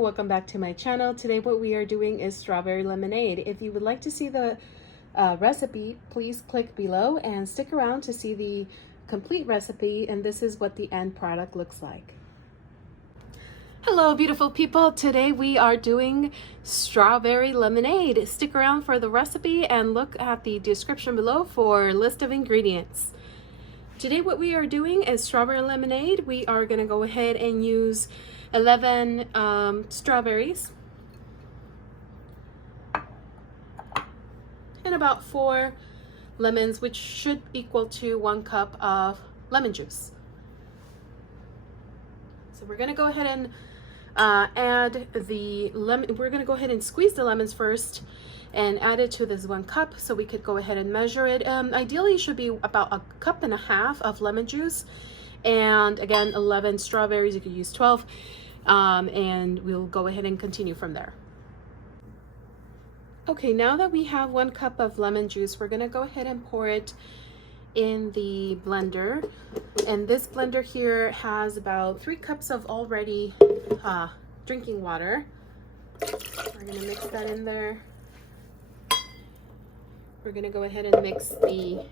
welcome back to my channel. Today what we are doing is strawberry lemonade. If you would like to see the recipe, please click below and stick around to see the complete recipe, and this is what the end product looks like. Hello beautiful people, today we are doing strawberry lemonade. Stick around for the recipe and look at the description below for a list of ingredients. Today what we are doing is strawberry lemonade. We are going to go ahead and use 11 strawberries and about 4 lemons, which should equal to 1 cup of lemon juice. So we're going to go ahead and add the lemon. We're going to go ahead and squeeze the lemons first and add it to this 1 cup, so we could go ahead and measure it. Ideally it should be about 1.5 cups of lemon juice, and again 11 strawberries. You could use 12, and we'll go ahead and continue from there. Okay, now that we have 1 cup of lemon juice, we're going to go ahead and pour it in the blender, and this blender here has about 3 cups of already drinking water. We're going to mix that in there. We're going to go ahead and mix the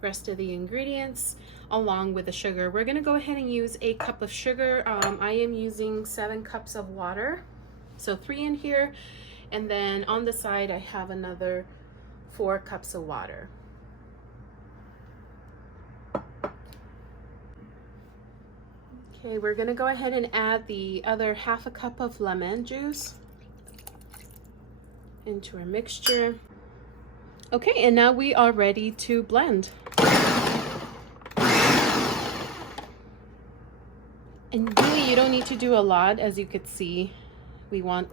rest of the ingredients along with the sugar. We're going to go ahead and use 1 cup of sugar. I am using 7 cups of water, so 3 in here, and then on the side I have another 4 cups of water. Okay, we're going to go ahead and add the other 1/2 cup of lemon juice into our mixture. Okay, and now we are ready to blend. And really you don't need to do a lot. As you could see, we want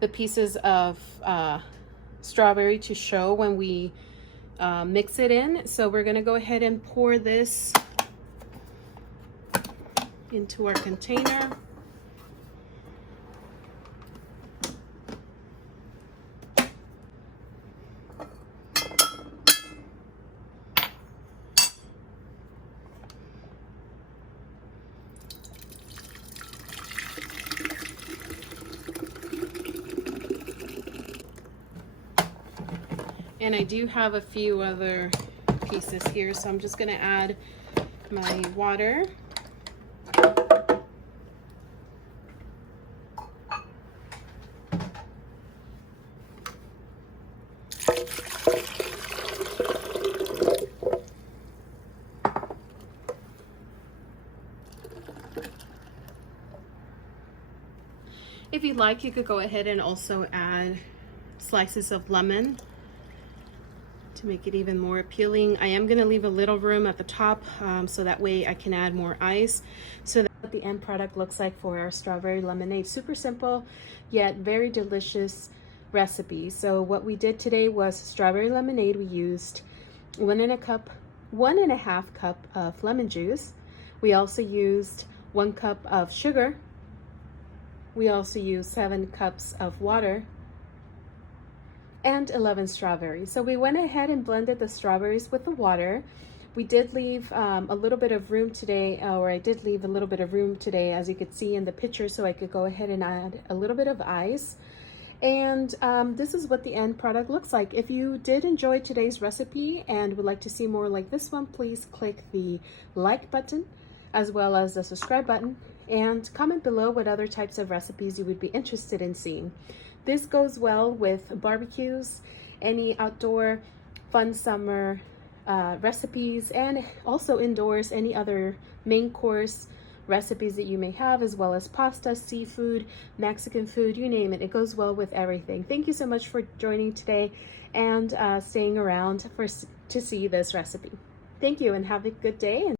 the pieces of strawberry to show when we mix it in. So we're going to go ahead and pour this into our container. And I do have a few other pieces here, so I'm just going to add my water. If you'd like, you could go ahead and also add slices of lemon to make it even more appealing. I am going to leave a little room at the top, so that way I can add more ice. So that's what the end product looks like for our strawberry lemonade. Super simple yet very delicious recipe. So what we did today was strawberry lemonade. We used 1.5 cup of lemon juice. We also used 1 cup of sugar. We also used 7 cups of water and 11 strawberries. So we went ahead and blended the strawberries with the water. We did leave a little bit of room today, or I did leave a little bit of room today, as you could see in the picture, so I could go ahead and add a little bit of ice. And this is what the end product looks like. If you did enjoy today's recipe and would like to see more like this one, please click the like button as well as the subscribe button, and comment below what other types of recipes you would be interested in seeing. This goes well with barbecues, any outdoor fun summer recipes, and also indoors, any other main course recipes that you may have, as well as pasta, seafood, Mexican food, you name it. It goes well with everything. Thank you so much for joining today and staying around to see this recipe. Thank you and have a good day.